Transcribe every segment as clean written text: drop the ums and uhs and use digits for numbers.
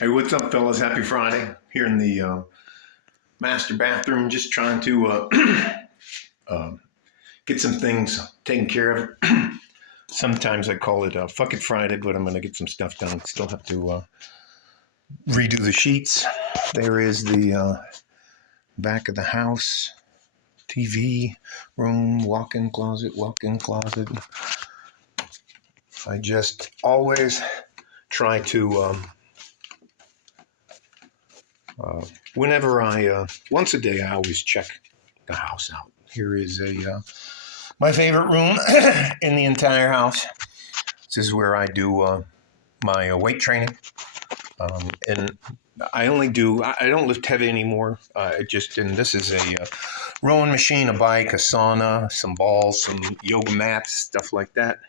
Hey, what's up, fellas? Happy Friday. Here in the master bathroom, just trying to uh, get some things taken care of. Sometimes I call it Fuck It Friday, but I'm going to get some stuff done. Still have to redo the sheets. There is the back of the house, TV, room, walk-in closet. I just always try to... whenever once a day, I always check the house out. Here is my favorite room in the entire house. This is where I do my weight training. And I don't lift heavy anymore. And this is a rowing machine, a bike, a sauna, some balls, some yoga mats, stuff like that.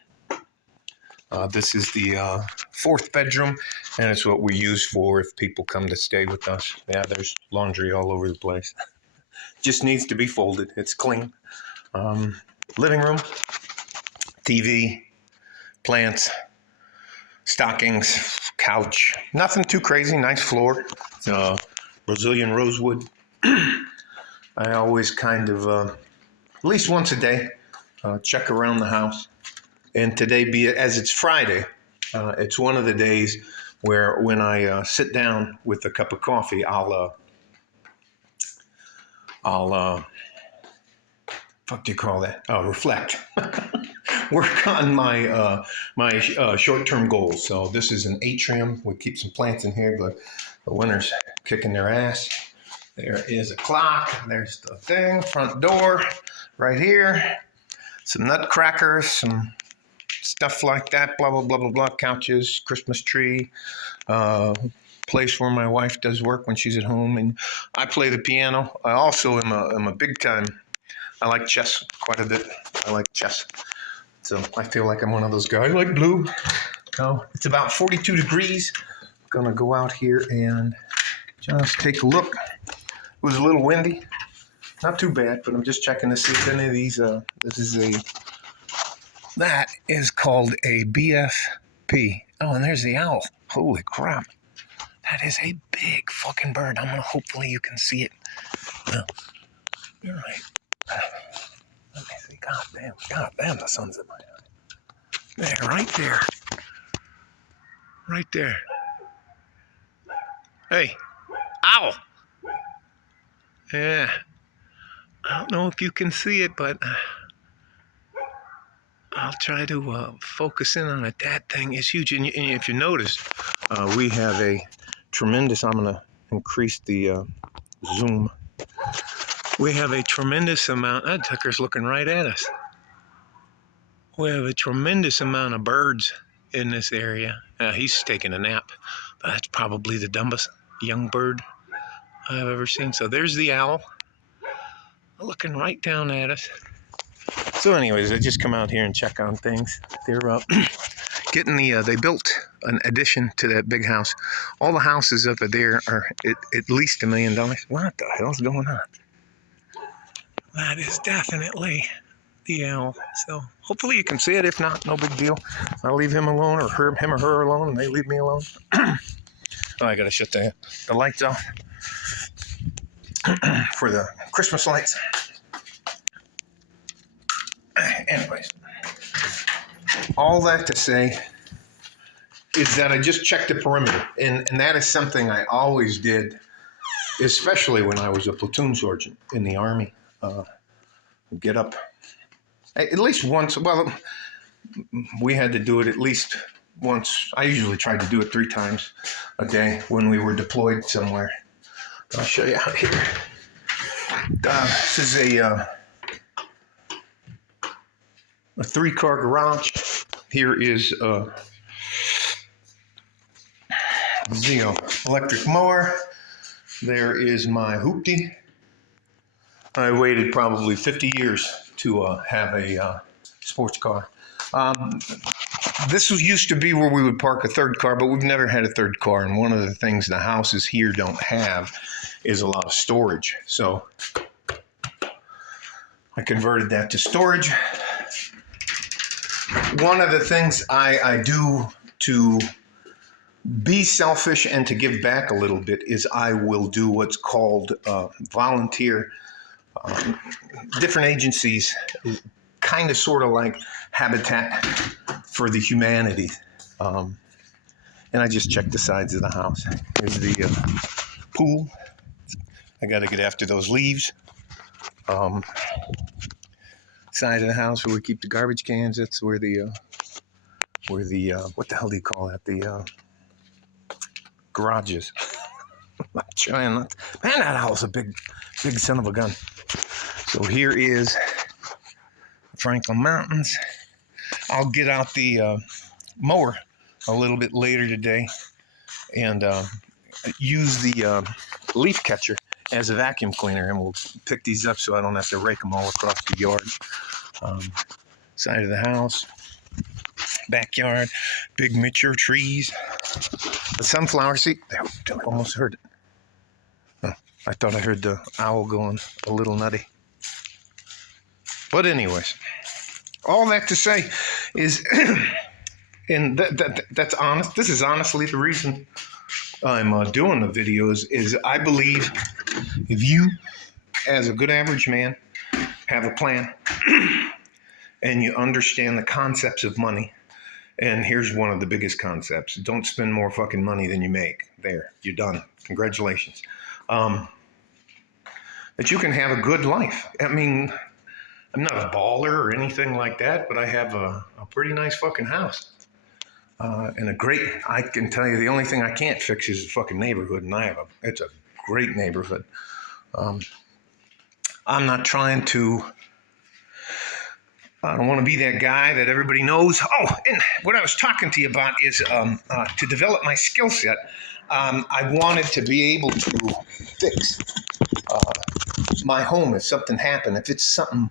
This is the fourth bedroom, and it's what we use for if people come to stay with us. Yeah, there's laundry all over the place. Just needs to be folded. It's clean. Living room, TV, plants, stockings, couch. Nothing too crazy. Nice floor. Brazilian rosewood. I always kind of, at least once a day, check around the house. And today, as it's Friday, it's one of the days where when I sit down with a cup of coffee, I'll what do you call that? Reflect. Work on my short-term goals. So this is an atrium. We keep some plants in here, but the winter's kicking their ass. There is a clock. There's the thing. Front door right here. Some nutcrackers, some stuff like that, blah, blah, blah, blah, blah, couches, Christmas tree, place where my wife does work when she's at home, and I play the piano. I also am a big time, I like chess quite a bit. I like chess. So I feel like I'm one of those guys. I like blue. Oh, it's about 42 degrees. I'm going to go out here and just take a look. It was a little windy. Not too bad, but I'm just checking to see if any of these, that is called a BFP. Oh, and there's the owl. Holy crap. That is a big fucking bird. Hopefully you can see it. No. You're right. Let me see. God damn, the sun's in my eye. There, right there. Right there. Hey, owl. Yeah. I don't know if you can see it, but... I'll try to focus in on it. That thing is huge. And if you notice, we have a tremendous, I'm going to increase the zoom. We have a tremendous amount, that Tucker's looking right at us. We have a tremendous amount of birds in this area. He's taking a nap. That's probably the dumbest young bird I've ever seen. So there's the owl looking right down at us. So anyways, I just come out here and check on things. They're getting they built an addition to that big house. All the houses up there are at least $1 million. What the hell's going on? That is definitely the owl. So hopefully you can see it. If not, no big deal. I'll leave him alone, or him or her alone, and they leave me alone. Oh, I gotta shut the lights off for the Christmas lights. Anyways, all that to say is that I just checked the perimeter, and that is something I always did, especially when I was a platoon sergeant in the Army. Get up at least once. Well, we had to do it at least once. I usually tried to do it 3 times a day when we were deployed somewhere. I'll show you out here. This is a 3-car garage. Here is the electric mower. There is my hoopty. I waited probably 50 years to have a sports car. This used to be where we would park a 3rd car, but we've never had a 3rd car. And one of the things the houses here don't have is a lot of storage. So I converted that to storage. One of the things I do to be selfish and to give back a little bit is I will do what's called volunteer. Different agencies, kind of sort of like Habitat for the Humanity. And I just checked the sides of the house. Here's the pool. I got to get after those leaves. Side of the house where we keep the garbage cans. That's where the what the hell do you call that? The garages. I'm trying not. Man, that house is a big son of a gun. So here is Franklin Mountains. I'll get out the mower a little bit later today and use the leaf catcher as a vacuum cleaner, and we'll pick these up so I don't have to rake them all across the yard. Side of the house, backyard, big mature trees. The sunflower seed, I almost heard it. Oh, I thought I heard the owl going a little nutty. But anyways, all that to say is, and that's honest. This is honestly the reason I'm doing the videos is I believe if you, as a good average man, have a plan and you understand the concepts of money, and here's one of the biggest concepts: don't spend more fucking money than you make. There, you're done. Congratulations. That you can have a good life. I mean, I'm not a baller or anything like that, but I have a pretty nice fucking house. And I can tell you the only thing I can't fix is the fucking neighborhood, and it's a great neighborhood. I'm not trying to, I don't want to be that guy that everybody knows. Oh, and what I was talking to you about is to develop my skill set. I wanted to be able to fix my home if something happened. If it's something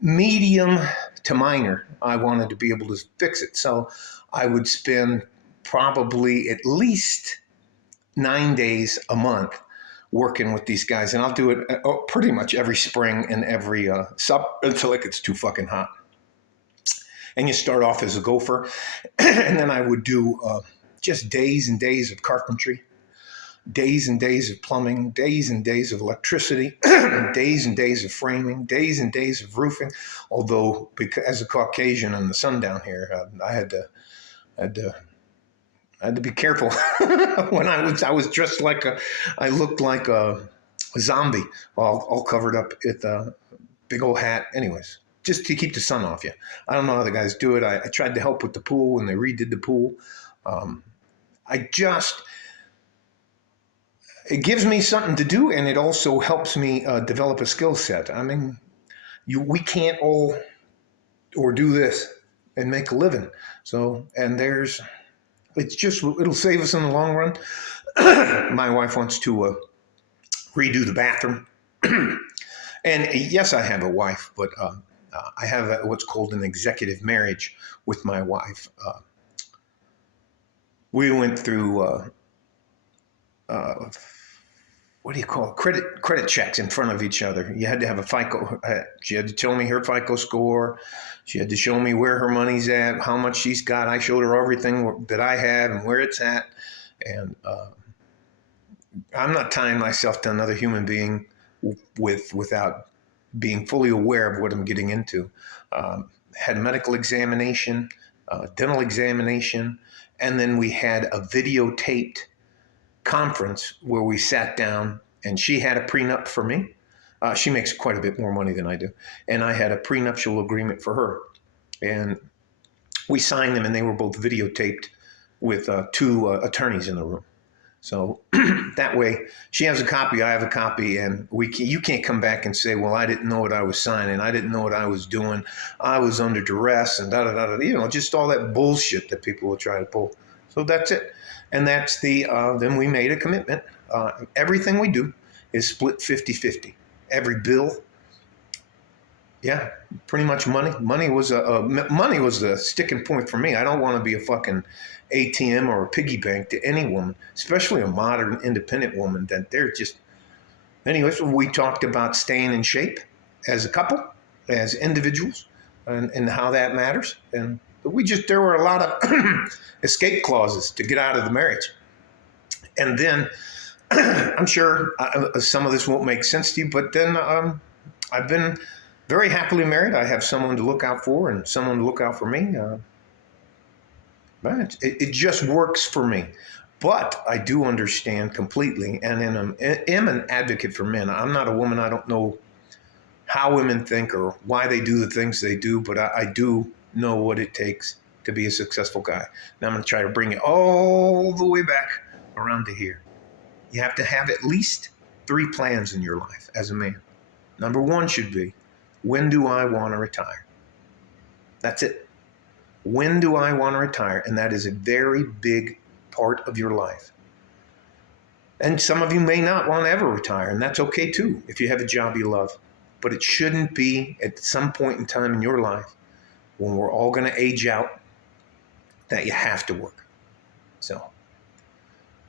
medium to minor, I wanted to be able to fix it. So I would spend probably at least 9 days a month working with these guys. And I'll do it pretty much every spring and every until it gets too fucking hot. And you start off as a gopher. And then I would do just days and days of carpentry, days and days of plumbing, days and days of electricity, days and days of framing, days and days of roofing. Although, because as a Caucasian and the sun down here, I had to be careful. When I was dressed I looked like a zombie, all covered up with a big old hat. Anyways, just to keep the sun off you. I don't know how the guys do it. I tried to help with the pool when they redid the pool. It gives me something to do, and it also helps me develop a skill set. I mean, we can't all or do this and make a living. So, and it'll save us in the long run. My wife wants to redo the bathroom. And yes, I have a wife, but I have what's called an executive marriage with my wife. We went through what do you call it? Credit checks in front of each other. You had to have a FICO. She had to tell me her FICO score. She had to show me where her money's at, how much she's got. I showed her everything that I had and where it's at. And I'm not tying myself to another human being without being fully aware of what I'm getting into. Had a medical examination, dental examination, and then we had a videotaped conference where we sat down, and she had a prenup for me. She makes quite a bit more money than I do. And I had a prenuptial agreement for her. And we signed them, and they were both videotaped with two attorneys in the room. So that way, she has a copy, I have a copy, and you can't come back and say, well, I didn't know what I was signing. I didn't know what I was doing. I was under duress and da-da-da-da, just all that bullshit that people will try to pull. So that's it. And that's then we made a commitment. Everything we do is split 50-50. Every bill, yeah, pretty much money. Money was the sticking point for me. I don't want to be a fucking ATM or a piggy bank to any woman, especially a modern independent woman that they're just. Anyways, we talked about staying in shape as a couple, as individuals, and how that matters. And there were a lot of escape clauses to get out of the marriage. And then I'm sure some of this won't make sense to you, but then I've been very happily married. I have someone to look out for and someone to look out for me. But it just works for me. But I do understand completely, and am an advocate for men. I'm not a woman. I don't know how women think or why they do the things they do, but I do know what it takes to be a successful guy. Now I'm going to try to bring it all the way back around to here. You have to have at least 3 plans in your life as a man. Number 1 should be, when do I want to retire? That's it. When do I want to retire? And that is a very big part of your life. And some of you may not want to ever retire, and that's okay too if you have a job you love. But it shouldn't be at some point in time in your life when we're all going to age out that you have to work. So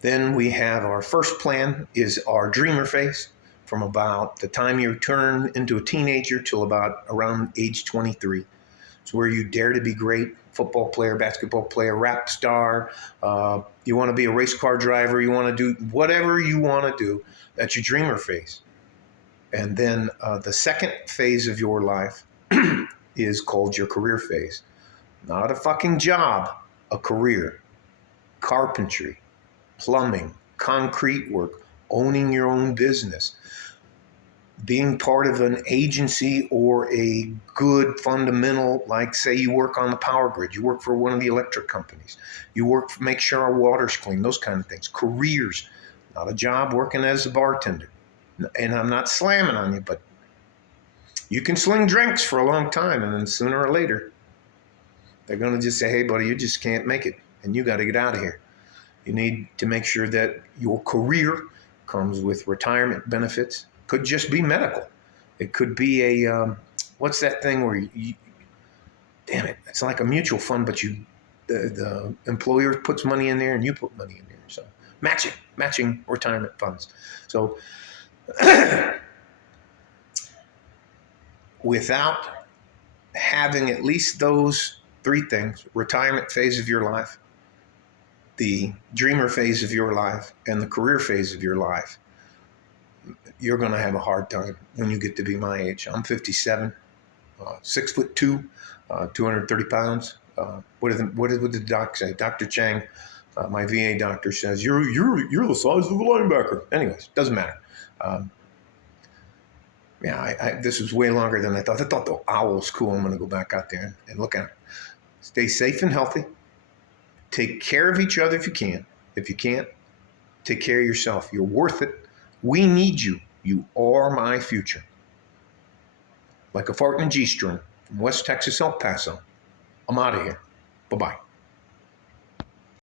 then we have our first plan is our dreamer phase, from about the time you turn into a teenager till about around age 23. It's where you dare to be great. Football player, basketball player, rap star. You want to be a race car driver. You want to do whatever you want to do. That's your dreamer phase. And then the second phase of your life is called your career phase. Not a fucking job, a career. Carpentry, plumbing, concrete work, owning your own business, being part of an agency or a good fundamental, like say you work on the power grid, you work for one of the electric companies, you work for make sure our water's clean, those kind of things. Careers, not a job working as a bartender. And I'm not slamming on you, but you can sling drinks for a long time, and then sooner or later, they're going to just say, hey, buddy, you just can't make it, and you got to get out of here. You need to make sure that your career comes with retirement benefits. Could just be medical. It could be a, what's that thing where you damn it, it's like a mutual fund, but the employer puts money in there and you put money in there. So matching retirement funds. So without having at least those 3 things, retirement phase of your life, the dreamer phase of your life, and the career phase of your life, you're going to have a hard time when you get to be my age. I'm 57, 6'2", 230 pounds. What did the doc say? Dr. Chang, my VA doctor, says you're the size of a linebacker. Anyways, doesn't matter. This was way longer than I thought. I thought the owl was cool. I'm going to go back out there and look at it. Stay safe and healthy. Take care of each other if you can. If you can't, take care of yourself. You're worth it. We need you. You are my future. Like a fart in a G-string from West Texas, El Paso. I'm out of here. Bye-bye.